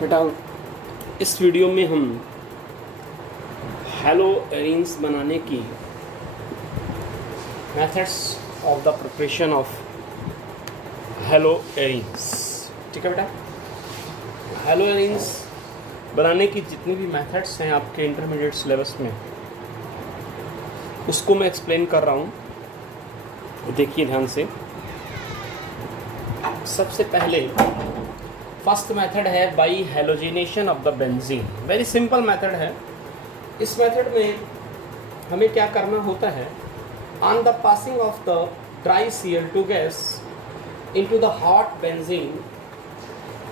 बेटा इस वीडियो में हम हेलो एरिन्स बनाने की methods of the preparation of hello arenes, ठीक है बेटा। हेलो एरिन्स बनाने की जितनी भी मेथड्स हैं आपके इंटरमीडिएट सिलेबस में, उसको मैं एक्सप्लेन कर रहा हूँ। देखिए ध्यान से। सबसे पहले फर्स्ट मेथड है by halogenation of the benzene. Very simple method है। इस मेथड में हमें क्या करना होता है, on the passing of the dry Cl2 gas into the hot benzene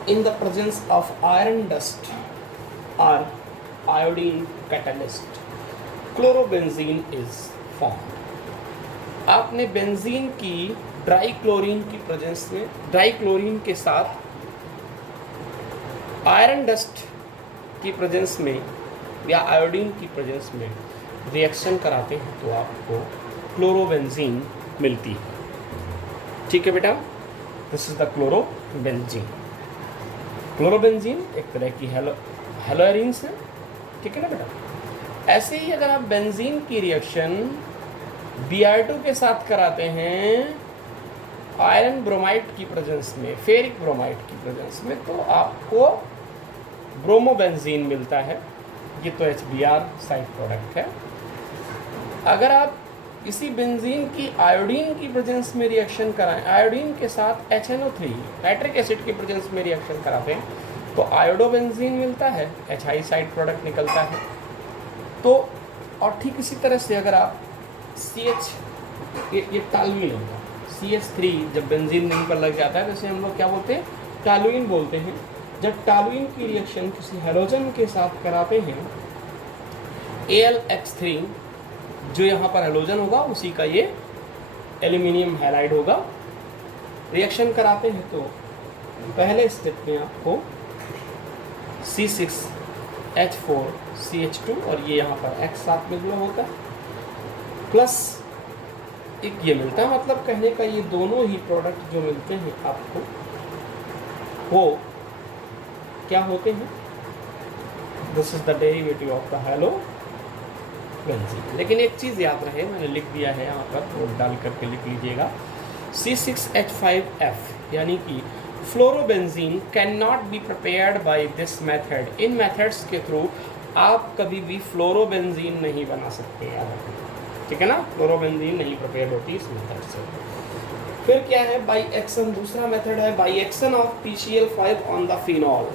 in the presence of iron dust or iodine catalyst, chlorobenzene is formed। आपने benzene की ड्राई क्लोरीन की प्रेजेंस में, ड्राई क्लोरीन के साथ आयरन डस्ट की presence में या iodine की प्रेजेंस में रिएक्शन कराते हैं तो आपको क्लोरोबेंजीन मिलती है। ठीक है बेटा, this is the chlorobenzene. Chlorobenzene एक तरह की हेलो एरिन्स है, ठीक है ना बेटा। ऐसे ही अगर आप बेंजीन की रिएक्शन Br2 के साथ कराते हैं आयरन ब्रोमाइड की प्रेजेंस में, फेरिक ब्रोमाइड की प्रेजेंस में, तो आपको ब्रोमोबेंजीन मिलता है। ये तो HBr साइड प्रोडक्ट है। अगर आप इसी बेंजीन की आयोडीन की प्रेजेंस में रिएक्शन कराएं, आयोडीन के साथ HNO3 नाइट्रिक एसिड की प्रेजेंस में रिएक्शन कराते हैं तो आयोडोबेंजीन मिलता है, HI साइड प्रोडक्ट निकलता है। तो और ठीक इसी तरह से अगर आप ये टालुइन होगा, CH3 जब बेंजीन रिंग पर लग जाता है जैसे हम लोग क्या बोलते हैं, टालुइन बोलते हैं। जब टालुइन की रिएक्शन किसी हैलोजन के साथ कराते हैं, AlX3 जो यहाँ पर हैलोजन होगा उसी का ये एल्यूमिनियम हैलाइड होगा। रिएक्शन कराते हैं तो पहले स्टेप में आपको C6H4CH2 और ये यहाँ पर X साथ में जुड़ा होता है, प्लस एक ये मिलता है। मतलब कहने का ये दोनों ही प्रोडक्ट जो मिलते हैं आपको वो क्या होते हैं, this is the derivative of the hello benzene. लेकिन एक चीज़ याद रहे, मैंने लिख दिया है यहाँ पर, नोट डाल करके लिख लीजिएगा। C6H5F यानी कि fluorobenzene can not be prepared by this method. In methods के थ्रू आप कभी भी फ्लोरोबेंजीन नहीं बना सकते यार, ठीक है ना। फ्लोरोबेंजीन नहीं प्रिपेयर होती इस मेथड से। फिर क्या है, बाई एक्शन, दूसरा मेथड है by action of BCl5 on the phenol.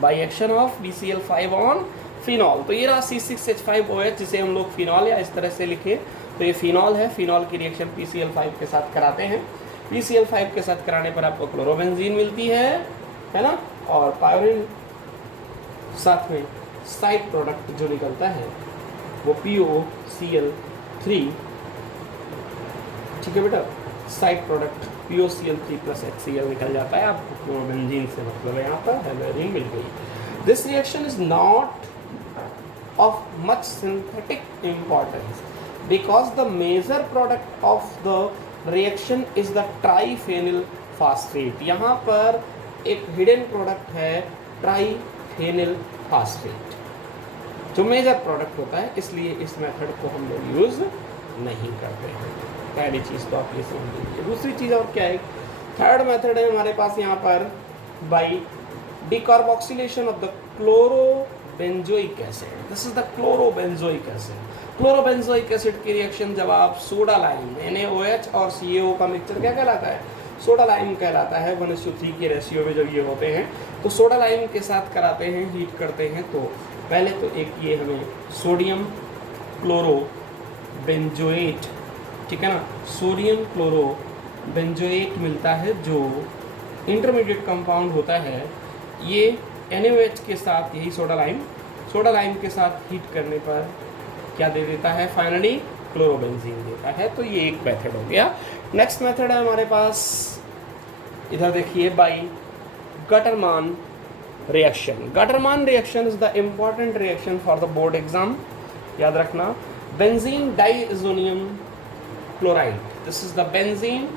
By action of BCl5 on phenol. तो ये रहा C6H5OH जिसे हम लोग फिनॉल या इस तरह से लिखे तो ये फिनॉल है। फिनॉल की रिएक्शन PCl5 के साथ कराते हैं। PCl5 के साथ कराने पर आपको क्लोरोबेंजीन मिलती है ना। और पायरिन साथ में साइड प्रोडक्ट जो निकलता है वो POCl3, ठीक है बेटा। Side product POCl3 plus HCl निकल जाता है। आपको क्लोरोबेंजीन से मतलब है यहाँ पर हेलोजन मिल गई। This reaction is not of much synthetic importance because the major product of the reaction is the triphenyl phosphate. यहाँ पर एक हिडन प्रोडक्ट है ट्राइफेनिल फास्फेट जो मेजर प्रोडक्ट होता है, इसलिए इस मेथड को हम लोग यूज़ नहीं करते हैं। पहली चीज़ तो आप ये समझ लीजिए। दूसरी चीज़ और क्या है, थर्ड मेथड है हमारे पास यहाँ पर by decarboxylation of the chlorobenzoic acid. This is the chlorobenzoic acid. Chlorobenzoic acid की रिएक्शन जब आप सोडा लाइम NaOH और CaO का मिक्सचर क्या कहलाता है, सोडा लाइम कहलाता है। 1:3 के रेशियो में जब ये होते हैं तो सोडा लाइम के साथ कराते हैं, हीट करते हैं। तो पहले तो एक ये हमें सोडियम क्लोरोबेंजोएट, ठीक है ना, सोडियम क्लोरोबेंजोएट मिलता है जो इंटरमीडिएट कंपाउंड होता है। ये NaOH के साथ यही सोडा लाइम के साथ हीट करने पर क्या दे देता है, फाइनली क्लोरोबेंजीन देता है। तो ये एक मेथड हो गया। नेक्स्ट मेथड है हमारे पास, इधर देखिए, by Gattermann reaction. Gattermann reaction is the important reaction for the board exam, याद रखना। Benzene diazonium chloride, this is the benzene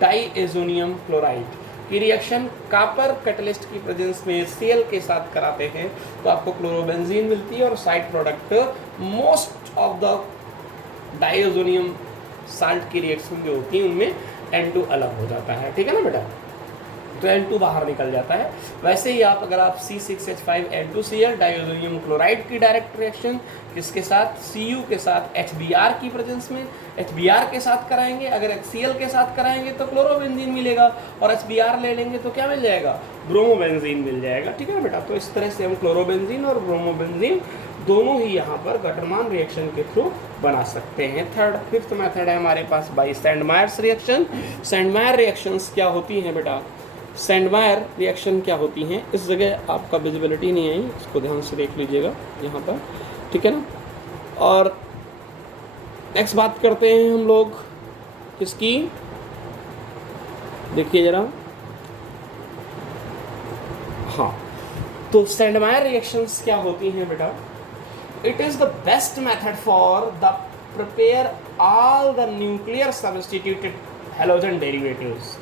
diazonium chloride. कि रिएक्शन कॉपर कैटलिस्ट की प्रेजेंस में Cl के साथ कराते हैं तो आपको क्लोरोबेंजीन मिलती है, और side product most of the diazonium salt की रिएक्शन जो होती है उनमें N2 अलग हो जाता है, ठीक है ना बेटा, तो N2 बाहर निकल जाता है। वैसे ही आप अगर आप C6H5N2Cl डाइओजोनियम क्लोराइड की डायरेक्ट रिएक्शन किसके साथ, Cu के साथ HBr की प्रेजेंस में HBr के साथ कराएंगे, अगर HCl के साथ कराएंगे तो क्लोरोबेंजीन मिलेगा, और HBr ले लेंगे तो क्या मिल जाएगा, ब्रोमोबेंजीन मिल जाएगा, ठीक है ना बेटा। तो इस तरह से हम क्लोरोबेंजीन और ब्रोमोबेंजीन दोनों ही यहाँ पर गटरमान रिएक्शन के थ्रू बना सकते हैं। फिफ्थ मेथड है हमारे पास बाई सैंडमायर्स रिएक्शन। सैंडमायर रिएक्शंस क्या होती हैं बेटा, सैंडमायर रिएक्शन क्या होती हैं, इस जगह आपका विजिबिलिटी नहीं आई, इसको ध्यान से देख लीजिएगा यहाँ पर, ठीक है ना। और नेक्स्ट बात करते हैं हम लोग इसकी, देखिए जरा, हाँ, तो सैंडमायर रिएक्शंस क्या होती हैं बेटा, it is the best method for the prepare all the nuclear substituted halogen derivatives.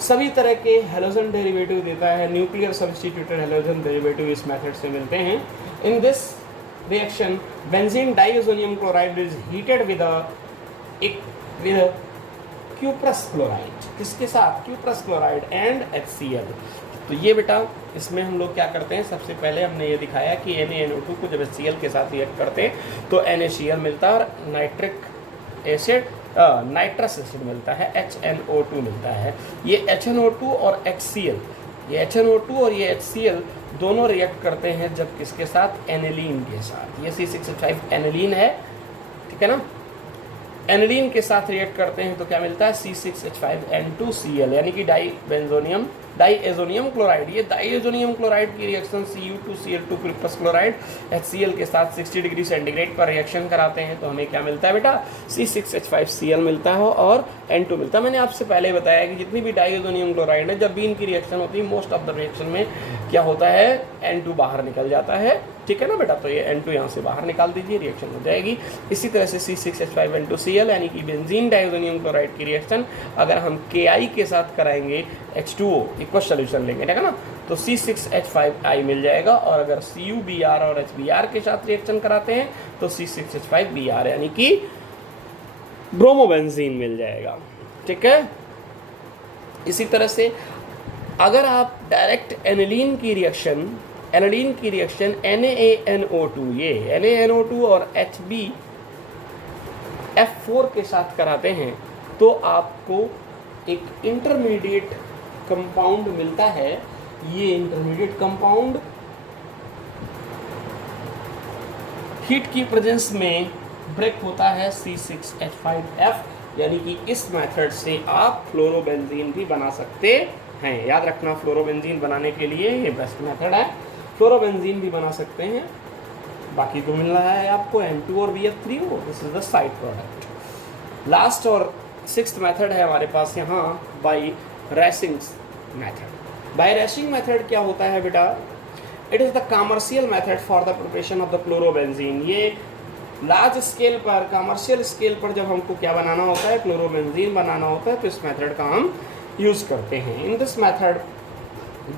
सभी तरह के हैलोजन डेरिवेटिव देता है, न्यूक्लियर सब्स्टिट्यूटेड हैलोजन डेरिवेटिव इस मेथड से मिलते हैं। In this reaction benzene diazonium chloride is heated with cuprous chloride, किसके साथ, क्यूप्रस क्लोराइड एंड HCl। तो ये बेटा इसमें हम लोग क्या करते हैं, सबसे पहले हमने ये दिखाया कि NaNO2 को जब HCl के साथ रिएक्ट करते हैं तो NaCl मिलता है, और नाइट्रिक एसिड नाइट्रस एसिड मिलता है, HNO2 मिलता है। ये HNO2 और HCl, ये HNO2 और ये HCl दोनों रिएक्ट करते हैं जब किसके साथ, एनिलीन के साथ। ये C6H5 एनिलीन है, ठीक है ना, एनिलीन के साथ रिएक्ट करते हैं तो क्या मिलता है, C6H5N2Cl, यानी कि डाइएजोनियम क्लोराइड। ये डाइएजोनियम क्लोराइड की reaction Cu2Cl2 plus chloride HCl के साथ 60 डिग्री सेंटीग्रेड पर रिएक्शन कराते हैं तो हमें क्या मिलता है बेटा, C6H5Cl मिलता है और N2 मिलता है। मैंने आपसे पहले बताया कि जितनी भी डाइएजोनियम क्लोराइड है, जब भी इनकी रिएक्शन होती है, मोस्ट ऑफ द रिएक्शन में क्या होता है, N2 बाहर निकल जाता है, ठीक है ना बेटा। तो ये N2 यहाँ से बाहर निकाल दीजिए, रिएक्शन हो जाएगी। इसी तरह से C6H5N2Cl यानी कि बेंजीन डाइओजोनियम क्लोराइड की रिएक्शन अगर हम Ki के साथ कराएंगे H2O इक्वल सोल्यूशन लेंगे, ठीक है ना, तो C6H5I मिल जाएगा। और अगर CuBr और HBr के साथ रिएक्शन कराते हैं तो C6H5Br यानी कि ब्रोमोबेंजीन मिल जाएगा, ठीक है। इसी तरह से अगर आप डायरेक्ट एनिलीन की रिएक्शन NaNO2, ये NaNO2 और HbF4 के साथ कराते हैं तो आपको एक इंटरमीडिएट कंपाउंड मिलता है। ये इंटरमीडिएट कंपाउंड हीट की प्रेजेंस में ब्रेक होता है C6H5F, यानी कि इस मेथड से आप फ्लोरोबेंजीन भी बना सकते हैं। याद रखना, फ्लोरोबेंजीन बनाने के लिए ये बेस्ट मेथड है, फ्लोरोबेंजीन भी बना सकते हैं। बाकी तो मिल रहा है आपको N2 और BF3O, this is the side product. Last और सिक्स्थ मेथड है हमारे पास यहाँ बाई रैशिंग मेथड। बाई रैशिंग मेथड क्या होता है बेटा, it is the commercial method for the preparation of the chlorobenzene. ये लार्ज स्केल पर, कमर्शियल स्केल पर जब हमको क्या बनाना होता है, क्लोरोबेंजीन बनाना होता है, तो इस मेथड का हम यूज़ करते हैं। In this method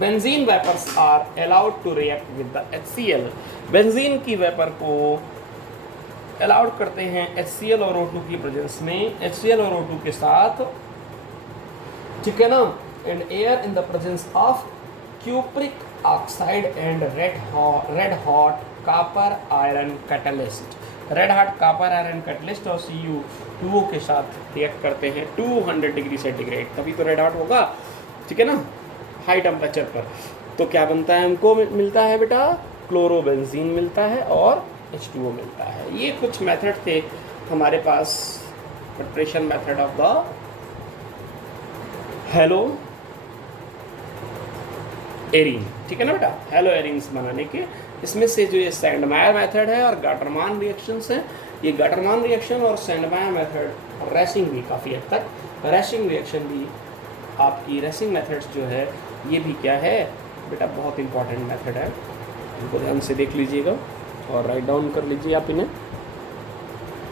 benzene vapours are allowed to react with the HCl। Benzene की वेपर को अलाउड करते हैं HCl और O2 की प्रेजेंस में, HCl और O2 के साथ, ठीक है ना, and air in the presence of cupric oxide and red hot copper iron catalyst. Red hot copper iron catalyst और Cu2O के साथ रिएक्ट करते हैं 200 डिग्री सेंटीग्रेड, तभी तो रेड हॉट होगा, ठीक है ना, हाई टेम्परेचर पर। तो क्या बनता है, हमको मिलता है बेटा, क्लोरोबेंजीन मिलता है और H2O मिलता है। ये कुछ मेथड थे हमारे पास, preparation method of the haloarene, ठीक है ना बेटा, हेलो एरिन्स बनाने के। इसमें से जो ये सैंडमायर मेथड है और गटरमान रिएक्शंस हैं, ये गटरमान रिएक्शन और सैंडमायर मेथड, रैशिंग भी काफ़ी हद तक, रैशिंग रिएक्शन भी आपकी, रैशिंग मेथड्स जो है ये भी क्या है बेटा, बहुत इंपॉर्टेंट मेथड है, इनको ध्यान से देख लीजिएगा और राइट डाउन कर लीजिए आप इन्हें,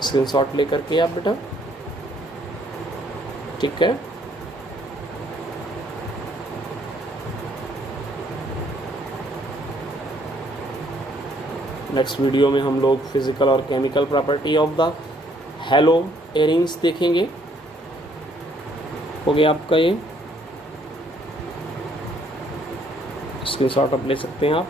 स्क्रीनशॉट लेकर के आप बेटा, ठीक है। नेक्स्ट वीडियो में हम लोग फिज़िकल और chemical property of the haloarenes देखेंगे। हो गया आपका ये, स्क्रीनशॉट आप ले सकते हैं आप।